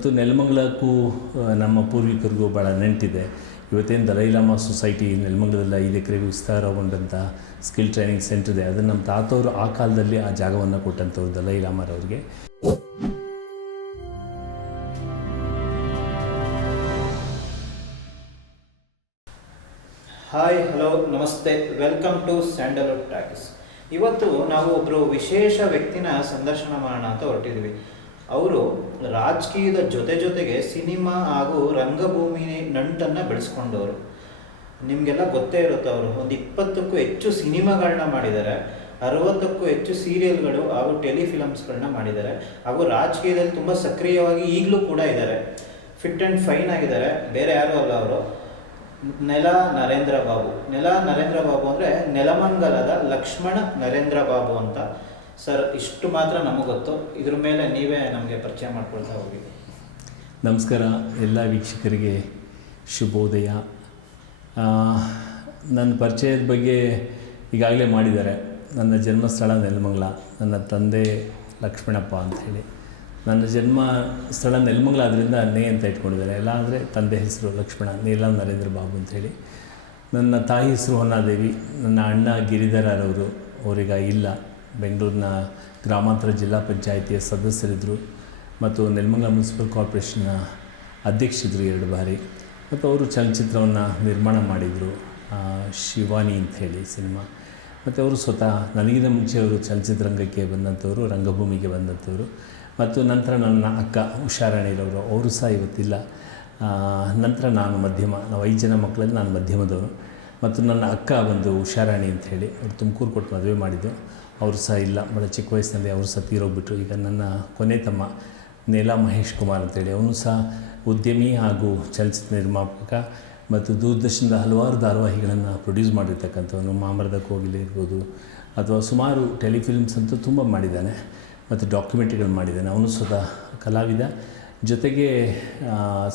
ಮತ್ತು ನೆಲಮಂಗಲಕ್ಕೂ ನಮ್ಮ ಪೂರ್ವಿಕರಿಗೂ ಭಾಳ ನೆಂಟಿದೆ ಇವತ್ತೇನು ದಲೈಲಾಮ ಸೊಸೈಟಿ ನೆಲಮಂಗಲದಲ್ಲಿ ಐದು ಎಕರೆ ವಿಸ್ತಾರಗೊಂಡಂಥ ಸ್ಕಿಲ್ ಟ್ರೈನಿಂಗ್ ಸೆಂಟರ್ ಇದೆ. ಅದನ್ನು ನಮ್ಮ ತಾತವರು ಆ ಕಾಲದಲ್ಲಿ ಆ ಜಾಗವನ್ನು ಕೊಟ್ಟಂಥವ್ರು ದಲೈಲಾಮರವ್ರಿಗೆ. ಹಾಯ್ ಹಲೋ ನಮಸ್ತೆ. ವೆಲ್ಕಮ್ ಟು ಸ್ಯಾಂಡಲ್ವುಡ್ ಟಾಕೀಸ್ ಇವತ್ತು ನಾವು ಒಬ್ಬರು ವಿಶೇಷ ವ್ಯಕ್ತಿನ ಸಂದರ್ಶನ ಮಾಡೋಣ ಅಂತ ಹೊರಟಿದ್ವಿ. ಅವರು ರಾಜಕೀಯದ ಜೊತೆ ಜೊತೆಗೆ ಸಿನಿಮಾ ಹಾಗೂ ರಂಗಭೂಮಿ ನಂಟನ್ನು ಬೆಳೆಸ್ಕೊಂಡವರು. ನಿಮಗೆಲ್ಲ ಗೊತ್ತೇ ಇರುತ್ತೆ ಅವರು. ಒಂದು ಇಪ್ಪತ್ತಕ್ಕೂ ಹೆಚ್ಚು ಸಿನಿಮಾಗಳನ್ನ ಮಾಡಿದ್ದಾರೆ ಅರವತ್ತಕ್ಕೂ ಹೆಚ್ಚು ಸೀರಿಯಲ್ಗಳು ಹಾಗೂ ಟೆಲಿಫಿಲಮ್ಸ್ಗಳನ್ನ ಮಾಡಿದ್ದಾರೆ ಹಾಗೂ ರಾಜಕೀಯದಲ್ಲಿ ತುಂಬ ಸಕ್ರಿಯವಾಗಿ ಈಗಲೂ ಕೂಡ ಇದ್ದಾರೆ ಫಿಟ್ ಆ್ಯಂಡ್ ಫೈನ್ ಆಗಿದ್ದಾರೆ ಬೇರೆ ಯಾರು ಅಲ್ಲ ಅವರು. ನೆಲ ನರೇಂದ್ರ ಬಾಬು. ನೆಲ ನರೇಂದ್ರ ಬಾಬು ಅಂದರೆ ನೆಲಮಂಗಲದ ಲಕ್ಷ್ಮಣ ನರೇಂದ್ರ ಬಾಬು ಅಂತ. ಸರ್, ಇಷ್ಟು ಮಾತ್ರ ನಮಗೆ ಗೊತ್ತು. ಇದ್ರ ಮೇಲೆ ನೀವೇ ನಮಗೆ ಪರಿಚಯ ಮಾಡ್ಕೊಳ್ತಾ ಹೋಗಿ. ನಮಸ್ಕಾರ. ಎಲ್ಲ ವೀಕ್ಷಕರಿಗೆ ಶುಭೋದಯ. ನನ್ನ ಪರಿಚಯದ ಬಗ್ಗೆ ಈಗಾಗಲೇ ಮಾಡಿದ್ದಾರೆ. ನನ್ನ ಜನ್ಮಸ್ಥಳ ನೆಲಮಂಗಲ. ನನ್ನ ತಂದೆ ಲಕ್ಷ್ಮಣಪ್ಪ ಅಂಥೇಳಿ ನನ್ನ ಜನ್ಮ ಸ್ಥಳ ನೆಲಮಂಗಲ ಆದ್ದರಿಂದ ನೇ ಅಂತ ಇಟ್ಕೊಂಡಿದ್ದಾರೆ. ಎಲ್ಲ ಅಂದರೆ ತಂದೆ ಹೆಸರು ಲಕ್ಷ್ಮಣ, ನೀಲ ನರೇಂದ್ರ ಬಾಬು ಅಂಥೇಳಿ ನನ್ನ ತಾಯಿ ಹೆಸರು ಹೊನ್ನಾದೇವಿ. ನನ್ನ ಅಣ್ಣ ಗಿರಿಧರರವರು ಅವರೀಗ ಇಲ್ಲ. ಬೆಂಗಳೂರಿನ ಗ್ರಾಮಾಂತರ ಜಿಲ್ಲಾ ಪಂಚಾಯಿತಿಯ ಸದಸ್ಯರಿದ್ದರು ಮತ್ತು ನೆಲಮಂಗಲ ಮುನ್ಸಿಪಲ್ ಕಾರ್ಪೊರೇಷನ್ನ ಅಧ್ಯಕ್ಷರಿದ್ದರು ಎರಡು ಬಾರಿ. ಮತ್ತು ಅವರು ಚಲನಚಿತ್ರವನ್ನು ನಿರ್ಮಾಣ ಮಾಡಿದರು ಶಿವಾನಿ ಅಂತ ಹೇಳಿ ಸಿನಿಮಾ. ಮತ್ತು ಅವರು ಸ್ವತಃ ನನಗಿಂತ ಮುಂಚೆ ಅವರು ಚಲನಚಿತ್ರರಂಗಕ್ಕೆ ಬಂದಂಥವರು, ರಂಗಭೂಮಿಗೆ ಬಂದಂಥವರು. ಮತ್ತು ನಂತರ ನನ್ನ ಅಕ್ಕ ಹುಷಾರಾಣಿರವರು ಅವರು ಸಹ ಇವತ್ತಿಲ್ಲ. ನಂತರ ನಾನು ಮಧ್ಯಮ, ನಾವು ಐದು ಜನ ಮಕ್ಕಳಲ್ಲಿ ನಾನು ಮಧ್ಯಮದವರು ಮತ್ತು ನನ್ನ ಅಕ್ಕ ಒಂದು ಹುಷಾರಾಣಿ ಅಂತ ಹೇಳಿ, ಅವ್ರು ತುಮಕೂರು ಕೊಟ್ಟು ಮದುವೆ ಮಾಡಿದ್ದು. ಅವರು ಸಹ ಇಲ್ಲ. ಭಾಳ ಚಿಕ್ಕ ವಯಸ್ಸಿನಲ್ಲಿ ಅವರು ಸಹ ತೀರೋಗ್ಬಿಟ್ರು. ಈಗ ನನ್ನ ಕೊನೆ ತಮ್ಮ ನೇಲಾ ಮಹೇಶ್ ಕುಮಾರ್ ಅಂತೇಳಿ. ಅವನು ಸಹ ಉದ್ಯಮಿ ಹಾಗೂ ಚಲನಚಿತ್ರ ನಿರ್ಮಾಪಕ ಮತ್ತು ದೂರದರ್ಶನದ ಹಲವಾರು ಧಾರಾವಾಹಿಗಳನ್ನು ಪ್ರೊಡ್ಯೂಸ್ ಮಾಡಿರ್ತಕ್ಕಂಥವನು. ಮಾಮರದ ಕೋಗಿಲೆ ಇರ್ಬೋದು ಅಥವಾ ಸುಮಾರು ಟೆಲಿಫಿಲ್ಮ್ಸ್ ಅಂತೂ ತುಂಬ ಮಾಡಿದ್ದಾನೆ ಮತ್ತು ಡಾಕ್ಯುಮೆಂಟ್ರಿಗಳು ಮಾಡಿದ್ದಾನೆ. ಅವನು ಸ್ವತಃ ಕಲಾವಿದ. ಜೊತೆಗೆ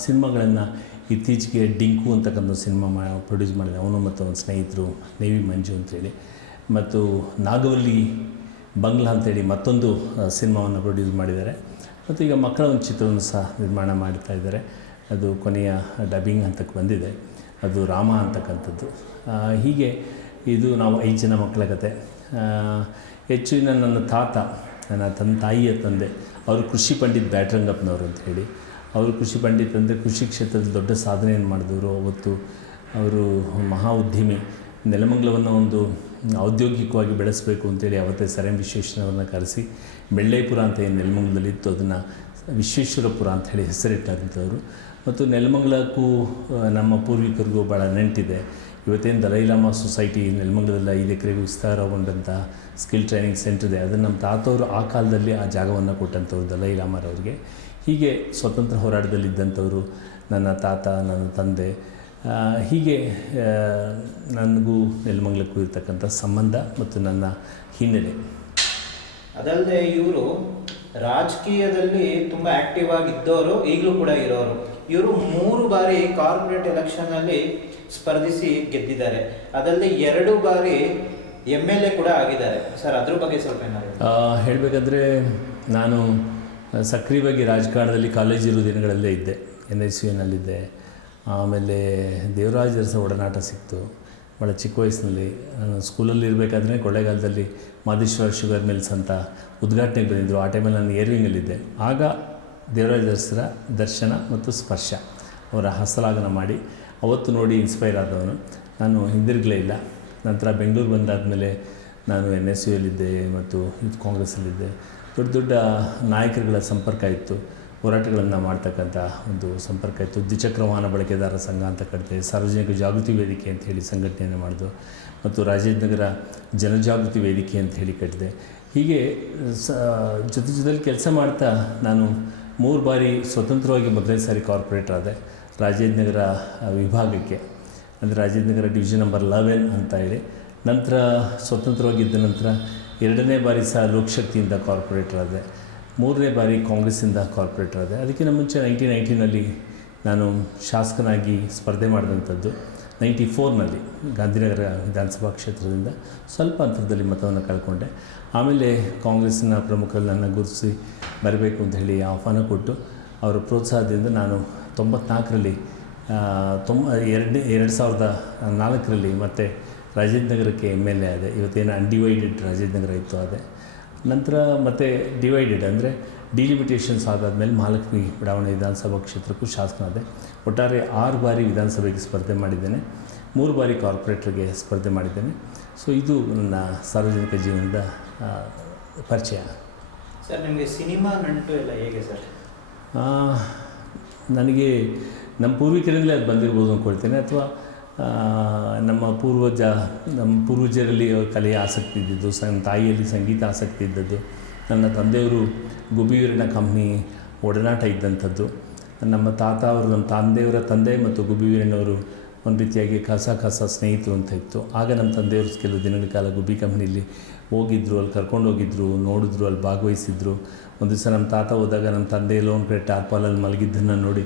ಸಿನಿಮಾಗಳನ್ನು ಇತ್ತೀಚೆಗೆ ಡಿಂಕು ಅಂತಕ್ಕಂಥ ಸಿನಿಮಾ ಮಾ ಪ್ರೊಡ್ಯೂಸ್ ಮಾಡಿದ ಅವನು ಮತ್ತು ಅವನ ಸ್ನೇಹಿತರು ನೇವಿ ಮಂಜು ಅಂತೇಳಿ. ಮತ್ತು ನಾಗವಲ್ಲಿ ಬಂಗ್ಲಾ ಅಂತೇಳಿ ಮತ್ತೊಂದು ಸಿನಿಮಾವನ್ನು ಪ್ರೊಡ್ಯೂಸ್ ಮಾಡಿದ್ದಾರೆ. ಮತ್ತು ಈಗ ಮಕ್ಕಳ ಒಂದು ಚಿತ್ರವನ್ನು ಸಹ ನಿರ್ಮಾಣ ಮಾಡ್ತಾ ಇದ್ದಾರೆ. ಅದು ಕೊನೆಯ ಡಬ್ಬಿಂಗ್ ಹಂತಕ್ಕೆ ಬಂದಿದೆ. ಅದು ರಾಮ ಅಂತಕ್ಕಂಥದ್ದು. ಹೀಗೆ ಇದು ನಾವು ಐದು ಜನ ಮಕ್ಕಳ ಕತೆ. ಹೆಚ್ಚು ಹೆಚ್ಚಿನ ನನ್ನ ತಾತ, ನನ್ನ ತನ್ನ ತಾಯಿಯ ತಂದೆ, ಅವರು ಕೃಷಿ ಪಂಡಿತ್ ಬ್ಯಾಟ್ರಂಗಪ್ಪನವರು ಅಂತ ಹೇಳಿ. ಅವರು ಕೃಷಿ ಪಂಡಿತ್ ಅಂದರೆ ಕೃಷಿ ಕ್ಷೇತ್ರದಲ್ಲಿ ದೊಡ್ಡ ಸಾಧನೆಯನ್ನು ಮಾಡಿದವರು. ಅವತ್ತು ಅವರು ಮಹಾ ಉದ್ಯಮಿ. ನೆಲಮಂಗಲವನ್ನು ಒಂದು ಔದ್ಯೋಗಿಕವಾಗಿ ಬೆಳೆಸಬೇಕು ಅಂತೇಳಿ ಅವತ್ತೇ ಸರ್ ಎಂ ವಿಶ್ವೇಶ್ವರವ್ರನ್ನ ಕರೆಸಿ ಬೆಳ್ಳೈಪುರ ಅಂತ ಏನು ನೆಲಮಂಗಲದಲ್ಲಿತ್ತು ಅದನ್ನು ವಿಶ್ವೇಶ್ವರಪುರ ಅಂತ ಹೇಳಿ ಹೆಸರಿಟ್ಟಂಥವ್ರು ಮತ್ತು ನೆಲಮಂಗಲಕ್ಕೂ ನಮ್ಮ ಪೂರ್ವಿಕರಿಗೂ ಭಾಳ ನೆಂಟಿದೆ. ಇವತ್ತೇನು ದಲೈಲಾಮ ಸೊಸೈಟಿ ನೆಲಮಂಗಲದಲ್ಲ ಐದು ಎಕರೆಗೆ ವಿಸ್ತಾರಗೊಂಡಂಥ ಸ್ಕಿಲ್ ಟ್ರೈನಿಂಗ್ ಸೆಂಟರ್ ಇದೆ. ಅದನ್ನು ನಮ್ಮ ತಾತವರು ಆ ಕಾಲದಲ್ಲಿ ಆ ಜಾಗವನ್ನು ಕೊಟ್ಟಂಥವ್ರು ದಲೈಲಾಮರವ್ರಿಗೆ. ಹೀಗೆ ಸ್ವತಂತ್ರ ಹೋರಾಟದಲ್ಲಿದ್ದಂಥವರು ನನ್ನ ತಾತ, ನನ್ನ ತಂದೆ ಹೀಗೆ ನನಗೂ ನೆಲಮಂಗ್ಲಕ್ಕೂ ಇರತಕ್ಕಂಥ ಸಂಬಂಧ ಮತ್ತು ನನ್ನ ಹಿನ್ನೆಲೆ. ಅದಲ್ಲದೆ ಇವರು ರಾಜಕೀಯದಲ್ಲಿ ತುಂಬ ಆಕ್ಟಿವ್ ಆಗಿದ್ದವರು ಈಗಲೂ ಕೂಡ ಇರೋರು. ಇವರು ಮೂರು ಬಾರಿ ಕಾರ್ಪೊರೇಟ್ ಎಲೆಕ್ಷನ್ನಲ್ಲಿ ಸ್ಪರ್ಧಿಸಿ ಗೆದ್ದಿದ್ದಾರೆ. ಅದಲ್ಲದೆ ಎರಡು ಬಾರಿ ಎಂ ಎಲ್ ಎ ಕೂಡ ಆಗಿದ್ದಾರೆ. ಸರ್ ಅದ್ರ ಬಗ್ಗೆ ಸ್ವಲ್ಪ ಏನಾದ್ರು ಹೇಳಬೇಕಾದ್ರೆ ನಾನು ಸಕ್ರಿಯವಾಗಿ ರಾಜಕಾರಣದಲ್ಲಿ ಕಾಲೇಜ್ ಇರೋ ದಿನಗಳಲ್ಲೇ ಇದ್ದೆ. ಎನ್ ಎಸ್ ಯುನಲ್ಲಿದ್ದೆ ಆಮೇಲೆ ದೇವರಾಜ್ ಅರಸ ಒಡನಾಟ ಸಿಕ್ತು. ಭಾಳ ಚಿಕ್ಕ ವಯಸ್ಸಿನಲ್ಲಿ. ನಾನು ಸ್ಕೂಲಲ್ಲಿ ಇರಬೇಕಾದ್ರೆ ಕೊಳ್ಳೇಗಾಲದಲ್ಲಿ ಮಾದೇಶ್ವರ ಶುಗರ್ ಮಿಲ್ಸ್ ಅಂತ ಉದ್ಘಾಟನೆಗೆ ಬಂದಿದ್ದರು ಆ ಟೈಮಲ್ಲಿ ನಾನು ಏರ್ವಿಂಗಲ್ಲಿದ್ದೆ ಆಗ ದೇವರಾಜ್ ಅರಸರ ದರ್ಶನ ಮತ್ತು ಸ್ಪರ್ಶ ಅವರ ಹಸ್ತಲಾಗನ ಮಾಡಿ ಅವತ್ತು ನೋಡಿ ಇನ್ಸ್ಪೈರ್ ಆದವನು. ನಾನು ಹಿಂದಿರುಗಲೇ ಇಲ್ಲ. ನಂತರ ಬೆಂಗಳೂರು ಬಂದಾದಮೇಲೆ ನಾನು ಎನ್ ಎಸ್ ಯುಯಲ್ಲಿದ್ದೆ ಮತ್ತು ಯೂತ್ ಕಾಂಗ್ರೆಸ್ಸಲ್ಲಿದ್ದೆ. ದೊಡ್ಡ ದೊಡ್ಡ ನಾಯಕರುಗಳ ಸಂಪರ್ಕ ಇತ್ತು. ಹೋರಾಟಗಳನ್ನು ಮಾಡ್ತಕ್ಕಂಥ ಒಂದು ಸಂಪರ್ಕ ಇತ್ತು. ದ್ವಿಚಕ್ರ ವಾಹನ ಬಳಕೆದಾರರ ಸಂಘ ಅಂತ ಕಟ್ಟಿದೆ ಸಾರ್ವಜನಿಕ ಜಾಗೃತಿ ವೇದಿಕೆ ಅಂತ ಹೇಳಿ ಸಂಘಟನೆಯನ್ನು ಮಾಡಿದ್ವು ಮತ್ತು ರಾಜೇಂದ್ರನಗರ ಜನಜಾಗೃತಿ ವೇದಿಕೆ ಅಂತ ಹೇಳಿ ಕಟ್ಟಿದೆ. ಹೀಗೆ, ಸ, ಜೊತೆ ಜೊತೆಲಿ ಕೆಲಸ ಮಾಡ್ತಾ ನಾನು ಮೂರು ಬಾರಿ ಸ್ವತಂತ್ರವಾಗಿ ಮೊದಲನೇ ಸಾರಿ ಕಾರ್ಪೊರೇಟರ್ ಆದೆ. ರಾಜೇಂದ್ರ ನಗರ ವಿಭಾಗಕ್ಕೆ. ಅಂದರೆ Rajendra Nagar division number eleven ಅಂತ ಹೇಳಿ. ನಂತರ ಸ್ವತಂತ್ರವಾಗಿದ್ದ ನಂತರ ಎರಡನೇ ಬಾರಿ ಸಹ ಲೋಕಶಕ್ತಿಯಿಂದ ಕಾರ್ಪೊರೇಟರ್ ಆದೆ. ಮೂರನೇ ಬಾರಿ ಕಾಂಗ್ರೆಸ್ಸಿಂದ ಕಾರ್ಪೊರೇಟರ್ ಆದೆ. ಅದಕ್ಕಿಂತ ಮುಂಚೆ ನೈನ್ಟೀನ್ ನೈನ್ಟೀನಲ್ಲಿ ನಾನು ಶಾಸಕನಾಗಿ ಸ್ಪರ್ಧೆ ಮಾಡಿದಂಥದ್ದು. ನೈಂಟಿ ಫೋರ್ನಲ್ಲಿ ಗಾಂಧಿನಗರ ವಿಧಾನಸಭಾ ಕ್ಷೇತ್ರದಿಂದ ಸ್ವಲ್ಪ ಅಂತರದಲ್ಲಿ ಮತವನ್ನು ಕಳ್ಕೊಂಡೆ ಆಮೇಲೆ ಕಾಂಗ್ರೆಸ್ಸಿನ ಪ್ರಮುಖರು ನನ್ನ ಗುರುತಿಸಿ ಬರಬೇಕು ಅಂತ ಹೇಳಿ ಆಹ್ವಾನ ಕೊಟ್ಟು ಅವರ ಪ್ರೋತ್ಸಾಹದಿಂದ ನಾನು ತೊಂಬತ್ನಾಲ್ಕರಲ್ಲಿ ತೊಂಬ ಎರಡನೇ, ಎರಡು ಸಾವಿರದ ನಾಲ್ಕರಲ್ಲಿ ಮತ್ತು ರಾಜೇಂದ್ರ ನಗರಕ್ಕೆ ಎಂ ಎಲ್ ಎ ಆದೆ. ಇವತ್ತೇನು ಅನ್ಡಿವೈಡೆಡ್ ರಾಜೇಂದ್ರ ನಗರ ಇತ್ತು ಅದೇ ನಂತರ ಮತ್ತೆ ಡಿವೈಡೆಡ್ ಅಂದರೆ ಡಿಲಿಮಿಟೇಷನ್ಸ್ ಆದಾದಮೇಲೆ ಮಹಾಲಕ್ಷ್ಮಿ ಬಡಾವಣೆ ವಿಧಾನಸಭಾ ಕ್ಷೇತ್ರಕ್ಕೂ ಶಾಸಕನಾದೆ. ಒಟ್ಟಾರೆ ಆರು ಬಾರಿ ವಿಧಾನಸಭೆಗೆ ಸ್ಪರ್ಧೆ ಮಾಡಿದ್ದೇನೆ. ಮೂರು ಬಾರಿ ಕಾರ್ಪೊರೇಟ್ರಿಗೆ ಸ್ಪರ್ಧೆ ಮಾಡಿದ್ದೇನೆ. ಸೊ ಇದು ನನ್ನ ಸಾರ್ವಜನಿಕ ಜೀವನದ ಪರಿಚಯ. ಸರ್ ನಿಮಗೆ ಸಿನಿಮಾ ನಂಟು ಎಲ್ಲ ಹೇಗೆ ಸರ್? ನನಗೆ ನಮ್ಮ ಪೂರ್ವಿಕರಿಂದಲೇ ಅದು ಬಂದಿರ್ಬೋದು ಅಂದ್ಕೊಳ್ತೇನೆ. ಅಥವಾ ನಮ್ಮ ಪೂರ್ವಜ, ನಮ್ಮ ಪೂರ್ವಜರಲ್ಲಿ ಕಲೆಯ ಆಸಕ್ತಿ ಇದ್ದಿದ್ದು ನನ್ನ ತಾಯಿಯಲ್ಲಿ ಸಂಗೀತ ಆಸಕ್ತಿ ಇದ್ದದ್ದು, ನನ್ನ ತಂದೆಯವರು ಗುಬಿವೀರಣ್ಣ ಕಂಪ್ನಿ ಒಡನಾಟ ಇದ್ದಂಥದ್ದು, ನಮ್ಮ ತಾತ ಅವರು ನಮ್ಮ ತಂದೆಯವರ ತಂದೆ ಮತ್ತು ಗುಬಿವೀರಣ್ಣವರು ಒಂದು ರೀತಿಯಾಗಿ ಕಸ ಕಸ ಸ್ನೇಹಿತರು ಅಂತ ಇತ್ತು. ಆಗ ನಮ್ಮ ತಂದೆಯವರು ಕೆಲವು ದಿನಗಳ ಕಾಲ ಗುಬ್ಬಿ ಕಂಪ್ನಿಯಲ್ಲಿ ಹೋಗಿದ್ದರು ಅಲ್ಲಿ ಕರ್ಕೊಂಡು ಹೋಗಿದ್ರು, ನೋಡಿದ್ರು, ಅಲ್ಲಿ ಭಾಗವಹಿಸಿದ್ರು. ಒಂದು ದಿವಸ ನಮ್ಮ ತಾತ ಹೋದಾಗ ನಮ್ಮ ತಂದೆ ಎಲ್ಲೋ ಒಂದು ಕಡೆ ಟಾರ್ಪಾಲಲ್ಲಿ ಮಲಗಿದ್ದನ್ನು ನೋಡಿ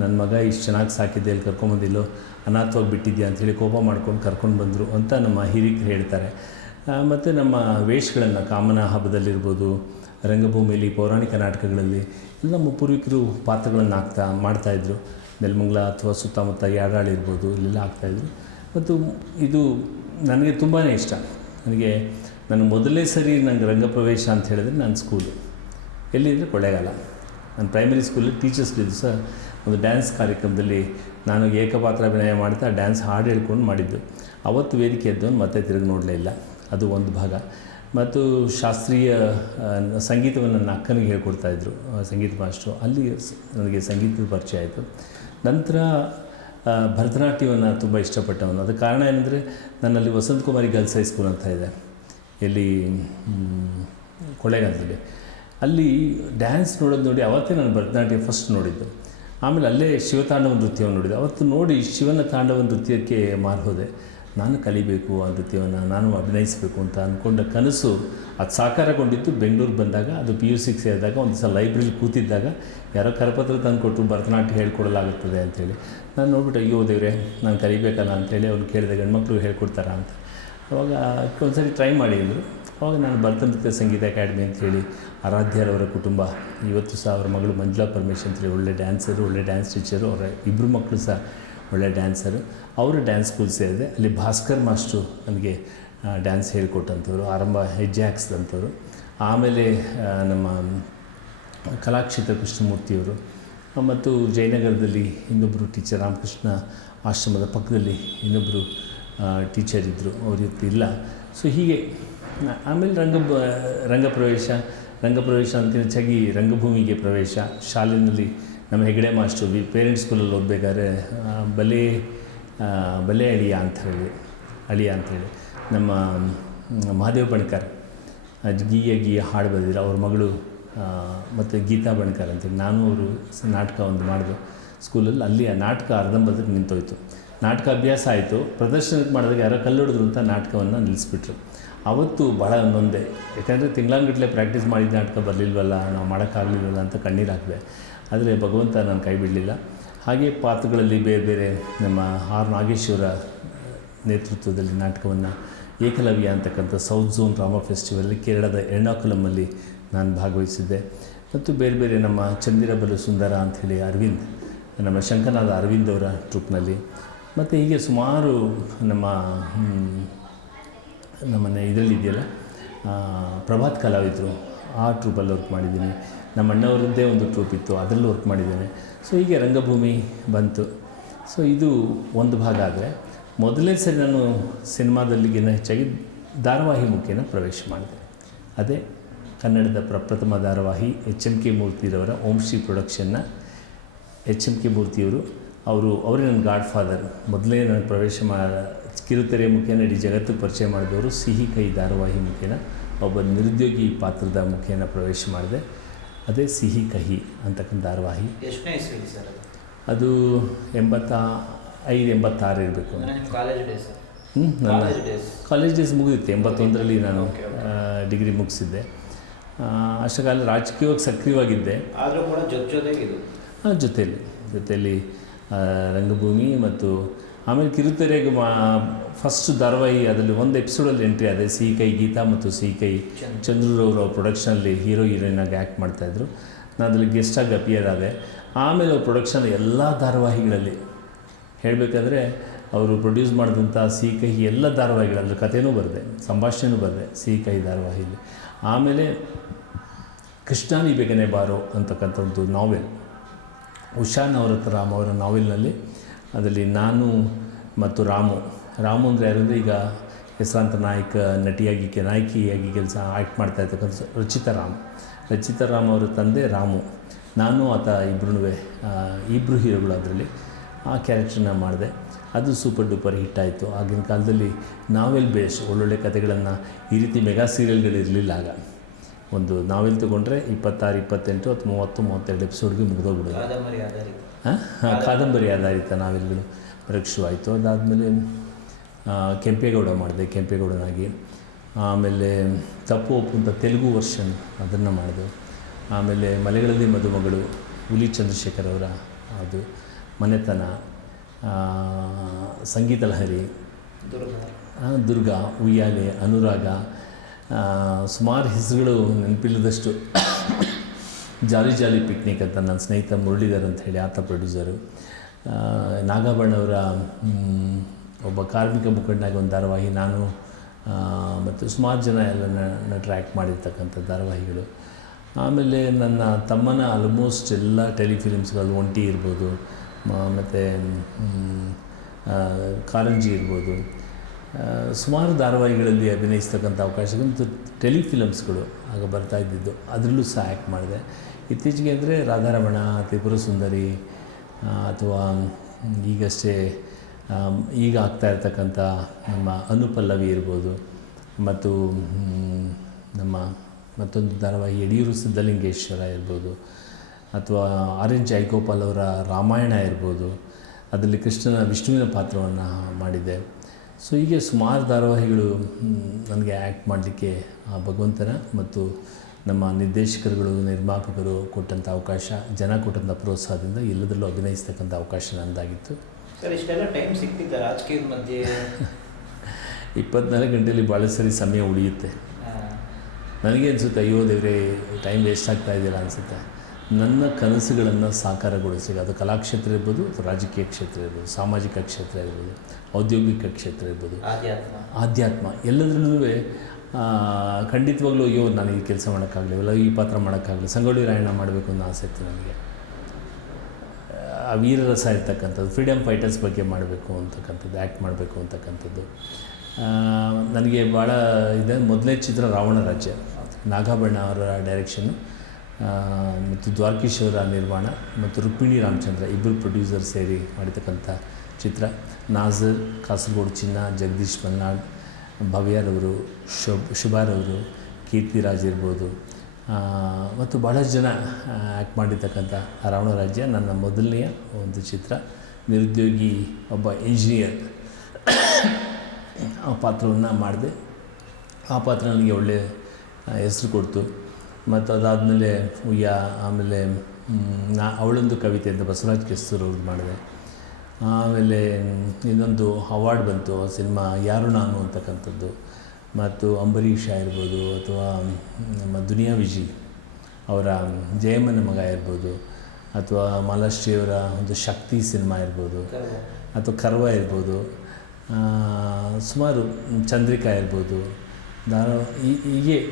ನನ್ನ ಮಗ ಇಷ್ಟು ಚೆನ್ನಾಗಿ ಸಾಕಿದ್ದೆ, ಇಲ್ಲಿ ಕರ್ಕೊಂಬಂದಿಲ್ಲೋ ಅನಾಥವಾಗಿ ಬಿಟ್ಟಿದ್ಯಾ ಅಂಥೇಳಿ ಕೋಪ ಮಾಡ್ಕೊಂಡು ಕರ್ಕೊಂಡು ಬಂದರು ಅಂತ ನಮ್ಮ ಹಿರಿಕರು ಹೇಳ್ತಾರೆ. ಮತ್ತು ನಮ್ಮ ವೇಷಗಳನ್ನು ಕಾಮನ ಹಬ್ಬದಲ್ಲಿರ್ಬೋದು ರಂಗಭೂಮಿಯಲ್ಲಿ ಪೌರಾಣಿಕ ನಾಟಕಗಳಲ್ಲಿ ಎಲ್ಲ ನಮ್ಮ ಪೂರ್ವಿಕರು ಪಾತ್ರಗಳನ್ನು ಆಗ್ತಾ ಮಾಡ್ತಾಯಿದ್ರು ನೆಲಮಂಗಲ ಅಥವಾ ಸುತ್ತಮುತ್ತ ಯಾಡಾಳಿರ್ಬೋದು ಇಲ್ಲೆಲ್ಲ ಆಗ್ತಾಯಿದ್ರು ಮತ್ತು ಇದು ನನಗೆ ತುಂಬಾ ಇಷ್ಟ. ನನಗೆ ನಾನು ಮೊದಲನೇ ಸರಿ ನನಗೆ ರಂಗಪ್ರವೇಶ ಅಂತ ಹೇಳಿದ್ರೆ ನನ್ನ ಸ್ಕೂಲು ಎಲ್ಲಿದ್ರೆ ಕೊಳ್ಳೇಗಾಲ. ನಾನು ಪ್ರೈಮರಿ ಸ್ಕೂಲಲ್ಲಿ ಟೀಚರ್ಸ್ ಡೇ ದಿವಸ ಒಂದು ಡ್ಯಾನ್ಸ್ ಕಾರ್ಯಕ್ರಮದಲ್ಲಿ ನಾನು ಏಕಪಾತ್ರ ಅಭಿನಯ ಮಾಡ್ತಾ ಡ್ಯಾನ್ಸ್ ಹಾಡು ಹೇಳ್ಕೊಂಡು ಮಾಡಿದ್ದು. ಅವತ್ತು ವೇದಿಕೆ ಎದ್ದವನು ಮತ್ತೆ ತಿರುಗಿ ನೋಡಲೇ ಇಲ್ಲ. ಅದು ಒಂದು ಭಾಗ. ಮತ್ತು ಶಾಸ್ತ್ರೀಯ ಸಂಗೀತವನ್ನು ನನ್ನ ಅಕ್ಕನಿಗೆ ಹೇಳ್ಕೊಡ್ತಾಯಿದ್ರು ಸಂಗೀತ ಮಾಸ್ಟ್ರು. ಅಲ್ಲಿ ನನಗೆ ಸಂಗೀತದ ಪರಿಚಯ ಆಯಿತು. ನಂತರ ಭರತನಾಟ್ಯವನ್ನು ತುಂಬ ಇಷ್ಟಪಟ್ಟವನು. ಅದಕ್ಕೆ ಕಾರಣ ಏನಂದರೆ, ನನ್ನಲ್ಲಿ ವಸಂತ ಕುಮಾರಿ ಗರ್ಲ್ಸ್ ಹೈಸ್ಕೂಲ್ ಅಂತ ಇದೆ. ಇಲ್ಲಿ ಕೊಳ್ಳೇಗಾಲದಲ್ಲಿ. ಅಲ್ಲಿ ಡ್ಯಾನ್ಸ್ ನೋಡೋದು ನೋಡಿ ಅವತ್ತೇ ನಾನು ಭರತನಾಟ್ಯ ಫಸ್ಟ್ ನೋಡಿದ್ದು. ಆಮೇಲೆ ಅಲ್ಲೇ ಶಿವತಾಂಡವ ನೃತ್ಯವನ್ನು ನೋಡಿದೆ ಅವತ್ತು ನೋಡಿ ಶಿವನ ತಾಂಡವ ನೃತ್ಯಕ್ಕೆ ಮಾರು ಹೋದೆ. ನಾನು ಕಲಿಬೇಕು ಆ ನೃತ್ಯವನ್ನು, ನಾನು ಅಭಿನಯಿಸಬೇಕು ಅಂತ ಅಂದ್ಕೊಂಡ ಕನಸು ಅದು ಸಾಕಾರಗೊಂಡಿತ್ತು. ಬೆಂಗಳೂರು ಬಂದಾಗ, ಅದು ಪಿ ಯು ಸಿಗೆ ಸೇರಿದಾಗ, ಒಂದು ದಿವಸ ಲೈಬ್ರರಿಲಿ ಕೂತಿದ್ದಾಗ ಯಾರೋ ಕರಪತ್ರ ತಂದು ಕೊಟ್ಟು ಭರತನಾಟ್ಯ ಹೇಳ್ಕೊಡಲಾಗುತ್ತದೆ ಅಂತೇಳಿ ನಾನು ನೋಡ್ಬಿಟ್ಟು, ಅಯ್ಯೋ ದೇವ್ರೆ, ನಾನು ಕಲಿಬೇಕಲ್ಲ ಅಂತೇಳಿ ಅವ್ನು ಕೇಳಿದೆ ಗಂಡ್ಮಕ್ಳು ಹೇಳ್ಕೊಡ್ತಾರ ಅಂತ. ಅವಾಗ ಒಂದ್ಸರಿ ಟ್ರೈ ಮಾಡಿದ್ರು ಅವಾಗ ನಾನು ಭರತನಾಟ್ಯ ಸಂಗೀತ ಅಕಾಡೆಮಿ ಅಂತೇಳಿ ಆರಾಧ್ಯರವರ ಕುಟುಂಬ. ಇವತ್ತು ಸಹ ಅವರ ಮಗಳು ಮಂಜುಳಾ ಪರಮೇಶ್ ಅಂತೇಳಿ ಒಳ್ಳೆ ಡ್ಯಾನ್ಸರು ಒಳ್ಳೆ ಡ್ಯಾನ್ಸ್ ಟೀಚರು ಅವರ ಇಬ್ಬರು ಮಕ್ಕಳು ಸಹ ಒಳ್ಳೆ ಡ್ಯಾನ್ಸರು ಅವರು ಡ್ಯಾನ್ಸ್ ಸ್ಕೂಲ್ ಸೇರಿದೆ. ಅಲ್ಲಿ ಭಾಸ್ಕರ್ ಮಾಸ್ಟ್ರು ನನಗೆ ಡ್ಯಾನ್ಸ್ ಹೇಳ್ಕೊಟ್ಟಂಥವ್ರು, ಆರಂಭ ಹೆಜ್ಜೆ ಹಾಕ್ಸಿದಂಥವ್ರು ಆಮೇಲೆ ನಮ್ಮ ಕಲಾಕ್ಷೇತ್ರ ಕೃಷ್ಣಮೂರ್ತಿಯವರು, ಮತ್ತು ಜಯನಗರದಲ್ಲಿ ಇನ್ನೊಬ್ಬರು ಟೀಚರ್ ರಾಮಕೃಷ್ಣ ಆಶ್ರಮದ ಪಕ್ಕದಲ್ಲಿ ಇನ್ನೊಬ್ಬರು ಟೀಚರ್ ಇದ್ದರು ಅವ್ರು ಇವತ್ತು ಇಲ್ಲ. ಸೊ ಹೀಗೆ, ಆಮೇಲೆ ರಂಗ ರಂಗಪ್ರವೇಶ ರಂಗಪ್ರವೇಶ ಅಂತ ಹೆಚ್ಚಾಗಿ ರಂಗಭೂಮಿಗೆ ಪ್ರವೇಶ. ಶಾಲೆಯಲ್ಲಿ ನಮ್ಮ ಹೆಗಡೆ ಮಾಸ್ಟ್ರು ವಿ ಪೇರೆಂಟ್ಸ್ ಸ್ಕೂಲಲ್ಲಿ ಓದಬೇಕಾದ್ರೆ ಬಲೆ ಬಲೆ ಅಳಿಯ ಅಂತ ಹೇಳಿ, ಅಳಿಯ ಅಂಥೇಳಿ ನಮ್ಮ ಮಹಾದೇವ್ ಬಣ್ಕರ್ ಗೀಯ ಗೀಯ ಹಾಡು ಬರೆದಿದ್ರು ಅವ್ರ ಮಗಳು ಮತ್ತು ಗೀತಾ ಬಣ್ಕರ್ ಅಂತೇಳಿ ನಾನು ಅವರು ನಾಟಕ ಒಂದು ಮಾಡಿದೆ ಸ್ಕೂಲಲ್ಲಿ. ಅಲ್ಲಿ ಆ ನಾಟಕ ಅರ್ಧಂಬರ್ಧಕ್ಕೆ ನಿಂತೋಯ್ತು. ನಾಟಕ ಅಭ್ಯಾಸ ಆಯಿತು. ಪ್ರದರ್ಶನಕ್ಕೆ ಮಾಡಿದಾಗ ಯಾರೋ ಕಲ್ಲೊಡಿದ್ರು ಅಂತ ನಾಟಕವನ್ನು ನಿಲ್ಲಿಸ್ಬಿಟ್ರು. ಅವತ್ತು ಭಾಳ ನೊಂದೆ. ಯಾಕಂದರೆ ತಿಂಗಳಂಗಟ್ಟಲೆ ಪ್ರಾಕ್ಟೀಸ್ ಮಾಡಿದ ನಾಟಕ ಬರಲಿಲ್ವಲ್ಲ, ನಾವು ಮಾಡೋಕ್ಕಾಗಲಿಲ್ವಲ್ಲ ಅಂತ ಕಣ್ಣೀರು ಹಾಕಿದೆ. ಆದರೆ ಭಗವಂತ ನಾನು ಕೈ ಬಿಡಲಿಲ್ಲ. ಹಾಗೆ ಪಾತ್ರಗಳಲ್ಲಿ ಬೇರೆ ಬೇರೆ ನಮ್ಮ ಆರ್ ನಾಗೇಶ್ವರ ನೇತೃತ್ವದಲ್ಲಿ ನಾಟಕವನ್ನು ಏಕಲವ್ಯ ಅಂತಕ್ಕಂಥ ಸೌತ್ ಝೋನ್ ಡ್ರಾಮಾ ಫೆಸ್ಟಿವಲ್ಲಿ ಕೇರಳದ ಎರ್ಣಾಕುಲಮಲ್ಲಿ ನಾನು ಭಾಗವಹಿಸಿದ್ದೆ. ಮತ್ತು ಬೇರೆ ಬೇರೆ ನಮ್ಮ ಚಂದಿರ ಬಲು ಸುಂದರ ಅಂಥೇಳಿ ಅರವಿಂದ್, ನಮ್ಮ ಶಂಕನಾದ ಅರವಿಂದ್ ಅವರ ಟ್ರೂಪ್ನಲ್ಲಿ ಮತ್ತು ಹೀಗೆ ಸುಮಾರು ನಮ್ಮ ನಮ್ಮನೆ ಇದರಲ್ಲಿ ಇದೆಯಲ್ಲ? ಆ, ಪ್ರಭಾತ್ ಕಲಾವಿದರು. ಆ ಟ್ರೂಪಲ್ಲಿ ವರ್ಕ್ ಮಾಡಿದ್ದೀನಿ. ನಮ್ಮ ಅಣ್ಣವರದ್ದೇ ಒಂದು ಟ್ರೂಪ್ ಇತ್ತು ಅದರಲ್ಲೂ ವರ್ಕ್ ಮಾಡಿದ್ದೇನೆ. ಸೊ ಹೀಗೆ ರಂಗಭೂಮಿ ಬಂತು. ಸೊ ಇದು ಒಂದು ಭಾಗ ಆದರೆ ಮೊದಲನೇ ಸರಿ ನಾನು ಸಿನಿಮಾದಲ್ಲಿಗಿನ ಹೆಚ್ಚಾಗಿ ಧಾರಾವಾಹಿ ಮುಖೇನ ಪ್ರವೇಶ ಮಾಡಿದೆ. ಅದೇ ಕನ್ನಡದ ಪ್ರಪ್ರಥಮ ಧಾರಾವಾಹಿ ಎಚ್ ಎಂ ಕೆ ಮೂರ್ತಿರವರ ಓಂ ಶ್ರೀ ಪ್ರೊಡಕ್ಷನ್ನ ಎಚ್ ಎಂ ಕೆ ಮೂರ್ತಿಯವರು ಅವರು ಅವರೇ ನನ್ನ ಗಾಡ್ ಫಾದರ್ ಮೊದಲೇ ನಾನು ಪ್ರವೇಶ ಮಾ ಕಿರುತೆರೆ ಮುಖೇನ ಇಡೀ ಜಗತ್ತು ಪರಿಚಯ ಮಾಡಿದವರು ಸಿಹಿ ಕೈ ಧಾರಾವಾಹಿ ಮುಖೇನ. ಒಬ್ಬ ನಿರುದ್ಯೋಗಿ ಪಾತ್ರದ ಮುಖೇನ ಪ್ರವೇಶ ಮಾಡಿದೆ. ಅದೇ ಸಿಹಿ ಕಹಿ ಅಂತಕ್ಕಂಥ ಧಾರಾವಾಹಿ. ಎಷ್ಟನೇ ಇಸ್ವಿ ಸರ್ ಅದು? ಎಂಬತ್ತ ಐದು ಎಂಬತ್ತಾರು ಇರಬೇಕು. ಕಾಲೇಜ್ ಡೇಸ್ ಹ್ಞೂ ನನ್ನ ಕಾಲೇಜ್ ಡೇಸ್. ಮುಗಿದಿತ್ತು ಎಂಬತ್ತೊಂದರಲ್ಲಿ ನಾನು ಡಿಗ್ರಿ ಮುಗಿಸಿದ್ದೆ. ಅಷ್ಟಕಾಲ ರಾಜಕೀಯವಾಗಿ ಸಕ್ರಿಯವಾಗಿದ್ದೆ. ಆದರೂ ಕೂಡ ಜೊತೆ ಜೊತೆಗೆ ಇದು. ಆ, ಜೊತೆಯಲ್ಲಿ ಜೊತೆಯಲ್ಲಿ ರಂಗಭೂಮಿ ಮತ್ತು ಆಮೇಲೆ ಕಿರುತೆರೆಗೆ ಫಸ್ಟ್ ಧಾರಾವಾಹಿ ಅದರಲ್ಲಿ ಒಂದು ಎಪಿಸೋಡಲ್ಲಿ ಎಂಟ್ರಿ ಆದರೆ ಸಿ ಕೈ ಗೀತಾ ಮತ್ತು ಸಿ ಕೈ ಚಂದ್ರ. ಚಂದ್ರರವರು ಅವ್ರ ಪ್ರೊಡಕ್ಷನಲ್ಲಿ ಹೀರೋ ಹೀರೋಯಿನಾಗಿ ಆ್ಯಕ್ಟ್ ಮಾಡ್ತಾಯಿದ್ರು ನಾನು ಅದರಲ್ಲಿ ಗೆಸ್ಟಾಗಿ ಅಪಿಯರ್ ಆದೆ. ಆಮೇಲೆ ಅವ್ರ ಪ್ರೊಡಕ್ಷನ್ ಎಲ್ಲ ಧಾರಾವಾಹಿಗಳಲ್ಲಿ ಹೇಳಬೇಕಾದ್ರೆ ಅವರು ಪ್ರೊಡ್ಯೂಸ್ ಮಾಡಿದಂಥ ಸಿ ಕಹಿ ಎಲ್ಲ ಧಾರಾವಾಹಿಗಳಲ್ಲಿ ಕಥೆನೂ ಬರದೆ, ಸಂಭಾಷಣೆನೂ ಬರದೆ ಸಿ ಕಹಿ ಧಾರಾವಾಹಿಲಿ. ಆಮೇಲೆ ಕೃಷ್ಣಾನಿ ಬೇಗನೆ ಬಾರೋ ಅಂತಕ್ಕಂಥ ಒಂದು ನಾವೆಲ್ ಉಷಾ ನವರತ್ನ ರಾಮ್ ಅವರ ನಾವೆಲ್ನಲ್ಲಿ ಅದರಲ್ಲಿ ನಾನು ಮತ್ತು ರಾಮು. ರಾಮು ಅಂದರೆ ಯಾರಂದರೆ ಈಗ ಹೆಸರಾಂತ ನಾಯಕ, ನಟಿಯಾಗಿ ಕೆ- ನಾಯಕಿಯಾಗಿ ಕೆಲಸ ಆ್ಯಕ್ಟ್ ಮಾಡ್ತಾ ಇರ್ತಕ್ಕಂಥ ರಚಿತಾ ರಾಮ್. ರಚಿತಾ ರಾಮ್ ಅವರ ತಂದೆ ರಾಮು. ನಾನು ಆತ ಇಬ್ಬರೂ ಇಬ್ಬರು ಹೀರೋಗಳು ಅದರಲ್ಲಿ. ಆ ಕ್ಯಾರೆಕ್ಟ್ರನ್ನ ಮಾಡಿದೆ. ಅದು ಸೂಪರ್ ಡೂಪರ್ ಹಿಟ್ ಆಯಿತು. ಆಗಿನ ಕಾಲದಲ್ಲಿ ನಾವೆಲ್ ಬೇಸ್ ಒಳ್ಳೊಳ್ಳೆ ಕಥೆಗಳನ್ನು ಈ ರೀತಿ ಮೆಗಾ ಸೀರಿಯಲ್ಗಳು ಇರಲಿಲ್ಲ ಆಗ. ಒಂದು ನಾವೆಲ್ ತೊಗೊಂಡ್ರೆ ಇಪ್ಪತ್ತಾರು, ಇಪ್ಪತ್ತೆಂಟು ಅಥವಾ ಮೂವತ್ತು, ಮೂವತ್ತೆರಡು ಎಪಿಸೋಡ್ಗೆ ಮುಗಿದೋಗ್ಬಿಡೋದು ಹಾಂ? ಕಾದಂಬರಿ ಆಧಾರಿತ ನಾವೆಲ್ಗಳು ರಕ್ಷವಾಯಿತು ಅದಾದಮೇಲೆ ಕೆಂಪೇಗೌಡ ಮಾಡಿದೆ, ಕೆಂಪೇಗೌಡನಾಗಿ. ಆಮೇಲೆ ತಪ್ಪು ಒಪ್ಪು ಅಂತ ತೆಲುಗು ವರ್ಷನ್ ಅದನ್ನು ಮಾಡಿದೆ. ಆಮೇಲೆ ಮಲೆಗಳಲ್ಲಿ ಮದುಮಗಳು ಹುಲಿ ಚಂದ್ರಶೇಖರ್ ಅವರ ಅದು ಮನೆತನ ಸಂಗೀತ ಲಹರಿ ದುರ್ಗಾ, ಉಯ್ಯಾಲೆ, ಅನುರಾಗ ಸುಮಾರು ಹೆಸರುಗಳು ನೆನಪಿಲ್ಲದಷ್ಟು ಜಾಲಿ ಜಾಲಿ ಪಿಕ್ನಿಕ್ ಅಂತ ನನ್ನ ಸ್ನೇಹಿತ ಮುರಳೀಧರ್ ಅಂತ ಹೇಳಿ ಆತ ಪ್ರೊಡ್ಯೂಸರು ನಾಗಾಭರಣವರ ಮ್, ಒಬ್ಬ ಕಾರ್ಮಿಕ ಮುಖಂಡನಾಗಿ ಒಂದು ಧಾರಾವಾಹಿ ನಾನು ಮತ್ತು ಸುಮಾರು ಜನ ಎಲ್ಲ ಟ್ರ್ಯಾಕ್ ಮಾಡಿರ್ತಕ್ಕಂಥ ಧಾರಾವಾಹಿಗಳು. ಆಮೇಲೆ ನನ್ನ ತಮ್ಮನ ಆಲ್ಮೋಸ್ಟ್ ಎಲ್ಲ ಟೆಲಿಫಿಲಿಮ್ಸ್ಗಳು ಒಂಟಿ ಇರ್ಬೋದು ಮತ್ತು ಕಾರಂಜಿ ಇರ್ಬೋದು. ಸುಮಾರು ಧಾರಾವಾಹಿಗಳಲ್ಲಿ ಅಭಿನಯಿಸ್ತಕ್ಕಂಥ ಅವಕಾಶಗಳು ಟೆಲಿಫಿಲಮ್ಸ್ಗಳು ಆಗ ಬರ್ತಾ ಇದ್ದಿದ್ದು ಅದರಲ್ಲೂ ಸಹ ಆ್ಯಕ್ಟ್ ಮಾಡಿದೆ. ಇತ್ತೀಚೆಗೆ ಅಂದರೆ ರಾಧಾರಮಣ, ತ್ರಿಪುರ ಸುಂದರಿ ಅಥವಾ ಈಗಷ್ಟೇ ಈಗ ಆಗ್ತಾ ಇರ್ತಕ್ಕಂಥ ನಮ್ಮ ಅನುಪಲ್ಲವಿ ಇರ್ಬೋದು, ಮತ್ತು ನಮ್ಮ ಮತ್ತೊಂದು ಧಾರಾವಾಹಿ ಯಡಿಯೂರು ಸಿದ್ಧಲಿಂಗೇಶ್ವರ ಇರ್ಬೋದು, ಅಥವಾ ಆರ್ ಎನ್ ಜಯಗೋಪಾಲ್ ಅವರ ರಾಮಾಯಣ ಇರ್ಬೋದು, ಅದರಲ್ಲಿ ಕೃಷ್ಣನ ವಿಷ್ಣುವಿನ ಪಾತ್ರವನ್ನು ಮಾಡಿದೆ. ಸೊ ಹೀಗೆ ಸುಮಾರು ಧಾರಾವಾಹಿಗಳು ನನಗೆ ಆ್ಯಕ್ಟ್ ಮಾಡಲಿಕ್ಕೆ ಆ ಭಗವಂತನ ಮತ್ತು ನಮ್ಮ ನಿರ್ದೇಶಕರುಗಳು ನಿರ್ಮಾಪಕರು ಕೊಟ್ಟಂಥ ಅವಕಾಶ ಜನ ಕೊಟ್ಟಂಥ ಪ್ರೋತ್ಸಾಹದಿಂದ ಎಲ್ಲದರಲ್ಲೂ ಅಭಿನಯಿಸ್ತಕ್ಕಂಥ ಅವಕಾಶ ನಂದಾಗಿತ್ತು. ಸರ್ ಇಷ್ಟೆಲ್ಲ ಟೈಮ್ ಸಿಗ್ತಿದ್ದ ರಾಜಕೀಯದ ಮಧ್ಯೆ? ಇಪ್ಪತ್ನಾಲ್ಕು ಗಂಟೆಯಲ್ಲಿ ಭಾಳ ಸರಿ ಸಮಯ ಉಳಿಯುತ್ತೆ. ನನಗೆ ಅನಿಸುತ್ತೆ ಅಯ್ಯೋ ದೇವರೇ ಟೈಮ್ ವೇಸ್ಟ್ ಆಗ್ತಾ ಇದೆಯಲ್ಲ ಅನಿಸುತ್ತೆ. ನನ್ನ ಕನಸುಗಳನ್ನು ಸಾಕಾರಗೊಳಿಸಿ ಅದು ಕಲಾಕ್ಷೇತ್ರ ಇರ್ಬೋದು ಅಥವಾ ರಾಜಕೀಯ ಕ್ಷೇತ್ರ ಇರ್ಬೋದು ಸಾಮಾಜಿಕ ಕ್ಷೇತ್ರ ಇರ್ಬೋದು ಔದ್ಯೋಗಿಕ ಕ್ಷೇತ್ರ ಇರ್ಬೋದು. ಆಧ್ಯಾತ್ಮ. ಆಧ್ಯಾತ್ಮ. ಎಲ್ಲದರಲ್ಲೂ ಖಂಡಿತವಾಗ್ಲೂ ಅಯ್ಯೋ, ನಾನು ಈ ಕೆಲಸ ಮಾಡೋಕ್ಕಾಗಲಿಲ್ಲ ಈ ಪಾತ್ರ ಮಾಡೋಕ್ಕಾಗಲಿ ಸಂಗೊಳ್ಳಿ ರಾಯಣ್ಣ ಮಾಡಬೇಕು ಅನ್ನೋ ಆಸೆ ಇತ್ತು ನನಗೆ. ಆ ವೀರರಸ ಇರ್ತಕ್ಕಂಥದ್ದು ಫ್ರೀಡಮ್ ಫೈಟರ್ಸ್ ಬಗ್ಗೆ ಮಾಡಬೇಕು ಅಂತಕ್ಕಂಥದ್ದು ಆ್ಯಕ್ಟ್ ಮಾಡಬೇಕು ಅಂತಕ್ಕಂಥದ್ದು. ನನಗೆ ಭಾಳ ಇದೆ. ಮೊದಲನೇ ಚಿತ್ರ ರಾವಣ ರಾಜ್ಯ, ನಾಗಾಭರಣ ಅವರ ಡೈರೆಕ್ಷನ್ನು ಮತ್ತು ದ್ವಾರಕೀಶ್ ಅವರ ನಿರ್ಮಾಣ, ಮತ್ತು ರುಕ್ಮಿಣಿ ರಾಮಚಂದ್ರ ಇಬ್ಬರು ಪ್ರೊಡ್ಯೂಸರ್ ಸೇರಿ ಮಾಡಿರ್ತಕ್ಕಂಥ ಚಿತ್ರ. ನಾಜರ್ ಕಾಸರಗೋಡು ಚಿನ್ನ, ಜಗದೀಶ್ ಮಲ್ನಾಡ್ ಭವ್ಯರವರು ಶುಭ್ ಶುಭಾರವರು ಕೀರ್ತಿರಾಜ್ ಇರ್ಬೋದು. ಮತ್ತು ಬಹಳಷ್ಟು ಜನ ಆ್ಯಕ್ಟ್ ಮಾಡಿರ್ತಕ್ಕಂಥ ರಾವಣ ರಾಜ್ಯ, ನನ್ನ ಮೊದಲನೆಯ ಒಂದು ಚಿತ್ರ. ನಿರುದ್ಯೋಗಿ ಒಬ್ಬ ಇಂಜಿನಿಯರ್ ಆ ಪಾತ್ರವನ್ನು ಮಾಡಿದೆ. ಆ ಪಾತ್ರ ನನಗೆ ಒಳ್ಳೆ ಹೆಸರು ಕೊಡ್ತು. ಮತ್ತು ಅದಾದಮೇಲೆ ಉಯ್ಯ, ಆಮೇಲೆ ನಾ, ಅವಳೊಂದು ಕವಿತೆ ಅಂತ ಬಸವರಾಜ್ ಕೆಸ್ತೂರು ಅವ್ರದ್ದು ಮಾಡಿದೆ. ಆಮೇಲೆ ಇನ್ನೊಂದು ಅವಾರ್ಡ್ ಬಂತು ಆ ಸಿನಿಮಾ ಯಾರು ನಾನು ಅಂತಕ್ಕಂಥದ್ದು. ಮತ್ತು ಅಂಬರೀಷ ಇರ್ಬೋದು ಅಥವಾ ನಮ್ಮ ದುನಿಯಾ ವಿಜಿ ಅವರ ಜಯಮ್ಮನ ಮಗ ಇರ್ಬೋದು ಅಥವಾ ಮಾಲಾಶ್ರೀಯವರ ಒಂದು ಶಕ್ತಿ ಸಿನಿಮಾ ಇರ್ಬೋದು. ಅಥವಾ ಕರ್ವ ಇರ್ಬೋದು ಸುಮಾರು ಚಂದ್ರಿಕಾ ಇರ್ಬೋದು. ನಾನು ಈ- ಹೀಗೆ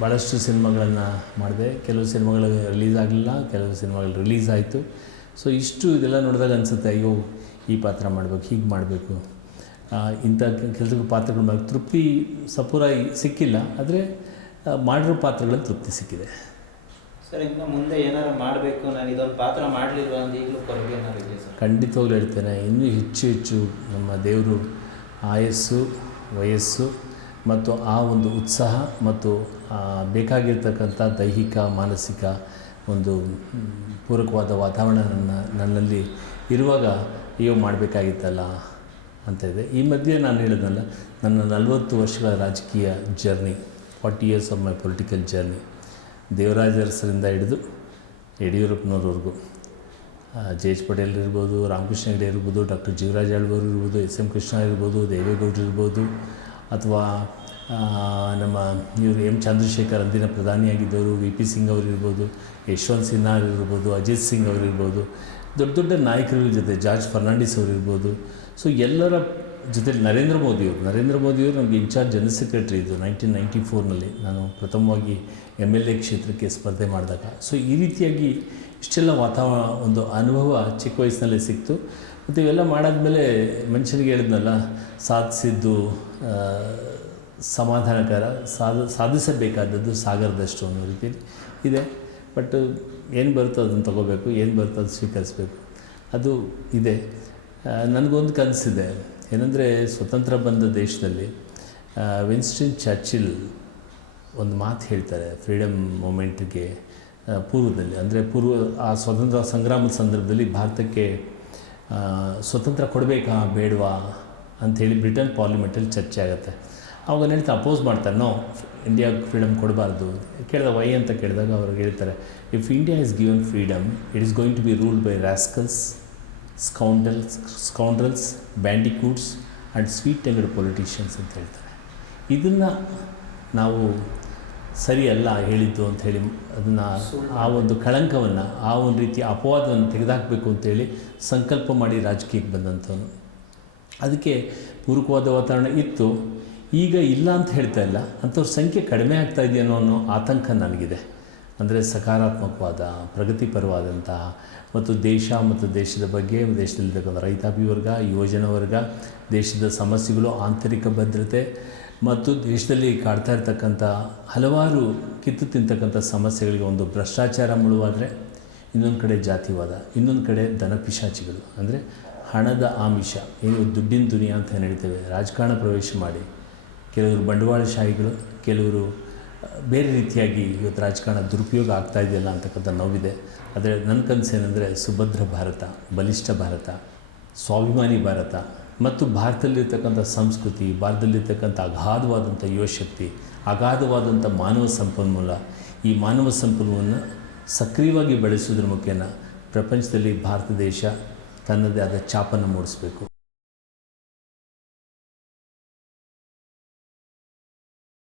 ಭಾಳಷ್ಟು ಸಿನಿಮಾಗಳನ್ನು ಮಾಡಿದೆ. ಕೆಲವು ಸಿನಿಮಾಗಳು ರಿಲೀಸ್ ಆಗಲಿಲ್ಲ ಕೆಲವು ಸಿನಿಮಾಗಳು ರಿಲೀಸ್ ಆಯಿತು. ಸೊ ಇಷ್ಟು ಇದೆಲ್ಲ ನೋಡಿದಾಗ ಅನಿಸುತ್ತೆ ಅಯ್ಯೋ ಈ ಪಾತ್ರ ಮಾಡಬೇಕು ಹೀಗೆ ಮಾಡಬೇಕು. ಇಂಥ ಕೆಲಸ ಪಾತ್ರಗಳು ಮಾಡಿ ತೃಪ್ತಿ ಸಪೂರ ಸಿಕ್ಕಿಲ್ಲ ಆದರೆ ಮಾಡಿರೋ ಪಾತ್ರಗಳಲ್ಲಿ ತೃಪ್ತಿ ಸಿಕ್ಕಿದೆ. ಸರ್ ಇನ್ನು ಮುಂದೆ ಏನಾರು ಮಾಡಬೇಕು ನಾನು ಇದೊಂದು ಪಾತ್ರ ಮಾಡಲಿಲ್ಲ ಅಂತ ಈಗಲೂ ಕೊರಗೆ ಸರ್? ಖಂಡಿತವಾಗ್ಲೂ ಹೇಳ್ತೇನೆ ಇನ್ನೂ ಹೆಚ್ಚು ಹೆಚ್ಚು ನಮ್ಮ ದೇವರು ಆಯಸ್ಸು ವಯಸ್ಸು ಮತ್ತು ಆ ಒಂದು ಉತ್ಸಾಹ ಮತ್ತು ಬೇಕಾಗಿರ್ತಕ್ಕಂಥ ದೈಹಿಕ ಮಾನಸಿಕ ಒಂದು ಪೂರಕವಾದ ವಾತಾವರಣ ನನ್ನ ನನ್ನಲ್ಲಿ ಇರುವಾಗ ಅಯ್ಯೋ ಮಾಡಬೇಕಾಗಿತ್ತಲ್ಲ ಅಂತ ಇದೆ. ಈ ಮಧ್ಯೆ ನಾನು ಹೇಳಿದ್ನಲ್ಲ, ನನ್ನ ನಲವತ್ತು ವರ್ಷಗಳ ರಾಜಕೀಯ journey forty years of my political journey Devaraja ಅರಸರಿಂದ ಹಿಡಿದು ಯಡಿಯೂರಪ್ಪನವ್ರವರೆಗೂ ಜೆ ಎಚ್ ಪಟೇಲ್ ಇರ್ಬೋದು, ರಾಮಕೃಷ್ಣ ಹೆಗಡೆ ಇರ್ಬೋದು, ಡಾಕ್ಟರ್ ಜೀವರಾಜ್ ಆಳ್ವರು ಇರ್ಬೋದು, ಎಸ್ ಎಂ ಕೃಷ್ಣ ಇರ್ಬೋದು, ದೇವೇಗೌಡರು ಇರ್ಬೋದು, ಅಥವಾ ನಮ್ಮ ಇವರು ಎಂ ಚಂದ್ರಶೇಖರ್ ಅಂದಿನ ಪ್ರಧಾನಿಯಾಗಿದ್ದವರು, ವಿ ಪಿ ಸಿಂಗ್ ಅವರಿರ್ಬೋದು ಯಶವಂತ್ ಸಿನ್ಹಾ ಇರ್ಬೋದು, ಅಜಿತ್ ಸಿಂಗ್ ಅವರಿರ್ಬೋದು ದೊಡ್ಡ ದೊಡ್ಡ ನಾಯಕರ ಜೊತೆ ಜಾರ್ಜ್ ಫರ್ನಾಂಡಿಸ್ ಅವರು ಇರ್ಬೋದು. ಸೊ ಎಲ್ಲರ ಜೊತೆಲಿ ನರೇಂದ್ರ ಮೋದಿಯವರು ನರೇಂದ್ರ ಮೋದಿಯವರು ನಮಗೆ ಇನ್ಚಾರ್ಜ್ ಜನರಲ್ ಸೆಕ್ರೆಟರಿ ಇದು ನೈನ್ಟೀನ್ ನೈಂಟಿ ಫೋರ್ನಲ್ಲಿ ನಾನು ಪ್ರಥಮವಾಗಿ ಎಂ ಎಲ್ ಎ ಕ್ಷೇತ್ರಕ್ಕೆ ಸ್ಪರ್ಧೆ ಮಾಡಿದಾಗ. ಸೊ ಈ ರೀತಿಯಾಗಿ ಇಷ್ಟೆಲ್ಲ ವಾತಾವರಣ ಒಂದು ಅನುಭವ ಚಿಕ್ಕ ವಯಸ್ಸಿನಲ್ಲೇ ಸಿಕ್ತು. ಮತ್ತು ಇವೆಲ್ಲ ಮಾಡಾದ್ಮೇಲೆ ಮನುಷ್ಯನಿಗೆ ಹೇಳಿದ್ನಲ್ಲ ಸಾಧಿಸಿದ್ದು ಸಮಾಧಾನಕರ, ಸಾಧ, ಸಾಧಿಸಬೇಕಾದದ್ದು ಸಾಗರದಷ್ಟು ಅನ್ನೋ ರೀತಿಯಲ್ಲಿ ಇದೆ. ಬಟ್ ಏನು ಬರುತ್ತೋ ಅದನ್ನು ತಗೋಬೇಕು, ಏನು ಬರುತ್ತೋ ಅದು ಸ್ವೀಕರಿಸಬೇಕು. ಅದು ಇದೆ. ನನಗೊಂದು ಕನಸಿದೆ. ಏನಂದರೆ ಸ್ವತಂತ್ರ ಬಂದ ದೇಶದಲ್ಲಿ ವಿನ್ಸ್ಟಿನ್ ಚರ್ಚಿಲ್ ಒಂದು ಮಾತು ಹೇಳ್ತಾರೆ ಫ್ರೀಡಮ್ ಮೂಮೆಂಟ್ಗೆ ಪೂರ್ವದಲ್ಲಿ. ಅಂದರೆ ಪೂರ್ವ, ಆ ಸ್ವತಂತ್ರ ಸಂಗ್ರಾಮದ ಸಂದರ್ಭದಲ್ಲಿ ಭಾರತಕ್ಕೆ ಸ್ವತಂತ್ರ ಕೊಡಬೇಕಾ ಬೇಡವಾ ಅಂಥೇಳಿ ಬ್ರಿಟನ್ ಪಾರ್ಲಿಮೆಂಟಲ್ಲಿ ಚರ್ಚೆ ಆಗುತ್ತೆ. ಅವಾಗ ಹೇಳ್ತಾ ಅಪೋಸ್ ಮಾಡ್ತಾರೆ ನೋ ಇಂಡಿಯಾಗೆ ಫ್ರೀಡಮ್ ಕೊಡಬಾರ್ದು. ಕೇಳಿದ ವೈ ಅಂತ ಕೇಳಿದಾಗ ಅವ್ರಿಗೆ ಹೇಳ್ತಾರೆ if India is given freedom it is going to be ruled by rascals scoundrels scoundrels bandicoots and sweet tongued politicians ಅಂತ ಹೇಳ್ತಾರೆ. ಇದನ್ನು ನಾವು ಸರಿಯಲ್ಲ ಹೇಳಿದ್ದು ಅಂತ ಹೇಳಿ, ಅದನ್ನು ಆ ಒಂದು ಕಳಂಕವನ್ನು, ಆ ಒಂದು ರೀತಿಯ ಅಪವಾದವನ್ನು ತೆಗೆದುಹಾಕಬೇಕು ಅಂತೇಳಿ ಸಂಕಲ್ಪ ಮಾಡಿ ರಾಜಕೀಯಕ್ಕೆ ಬಂದಂಥವನು. ಅದಕ್ಕೆ ಪೂರಕವಾದ ವಾತಾವರಣ ಇತ್ತು. ಈಗ ಇಲ್ಲ ಅಂತ ಹೇಳ್ತಾ ಇಲ್ಲ. ಅಂಥವ್ರ ಸಂಖ್ಯೆ ಕಡಿಮೆ ಆಗ್ತಾ ಇದೆಯೋ ಅನ್ನೋ ಆತಂಕ ನನಗಿದೆ. ಅಂದರೆ ಸಕಾರಾತ್ಮಕವಾದ ಪ್ರಗತಿಪರವಾದಂತಹ ಮತ್ತು ದೇಶ ಮತ್ತು ದೇಶದ ಬಗ್ಗೆ, ದೇಶದಲ್ಲಿರ್ತಕ್ಕಂಥ ರೈತಾಪಿ ವರ್ಗ, ಯುವಜನ ವರ್ಗ, ದೇಶದ ಸಮಸ್ಯೆಗಳು ಆಂತರಿಕ ಭದ್ರತೆ, ಮತ್ತು ದೇಶದಲ್ಲಿ ಕಾಡ್ತಾ ಇರ್ತಕ್ಕಂಥ ಹಲವಾರು ಕಿತ್ತು ತಿಂತಕ್ಕಂಥ ಸಮಸ್ಯೆಗಳಿಗೆ ಒಂದು ಭ್ರಷ್ಟಾಚಾರ ಮುಳುವಾದರೆ ಇನ್ನೊಂದು ಕಡೆ ಜಾತಿವಾದ, ಇನ್ನೊಂದು ಕಡೆ ದನಪಿಶಾಚಿಗಳು ಅಂದರೆ ಹಣದ ಆಮಿಷ ಏನು ದುಡ್ಡಿನ ದುನಿಯಾ ಅಂತ ಏನು ಹೇಳ್ತೇವೆ, ರಾಜಕಾರಣ ಪ್ರವೇಶ ಮಾಡಿ ಕೆಲವರು ಬಂಡವಾಳಶಾಹಿಗಳು ಕೆಲವರು ಬೇರೆ ರೀತಿಯಾಗಿ ಇವತ್ತು ರಾಜಕಾರಣ ದುರುಪಯೋಗ ಆಗ್ತಾ ಇದೆಯಲ್ಲ ಅಂತಕ್ಕಂಥ ನೋವಿದೆ. ಆದರೆ ನನ್ನ ಕನಸು ಏನಂದರೆ ಸುಭದ್ರ ಭಾರತ, ಬಲಿಷ್ಠ ಭಾರತ, ಸ್ವಾಭಿಮಾನಿ ಭಾರತ ಮತ್ತು ಭಾರತದಲ್ಲಿರ್ತಕ್ಕಂಥ ಸಂಸ್ಕೃತಿ, ಭಾರತದಲ್ಲಿರ್ತಕ್ಕಂಥ ಅಗಾಧವಾದಂಥ ಯುವಶಕ್ತಿ, ಅಗಾಧವಾದಂಥ ಮಾನವ ಸಂಪನ್ಮೂಲ. ಈ ಮಾನವ ಸಂಪನ್ಮೂಲವನ್ನು ಸಕ್ರಿಯವಾಗಿ ಬೆಳೆಸೋದ್ರ ಮುಖೇನ ಪ್ರಪಂಚದಲ್ಲಿ ಭಾರತ ದೇಶ ತನ್ನದೇ ಆದ ಛಾಪನ್ನು ಮೂಡಿಸಬೇಕು.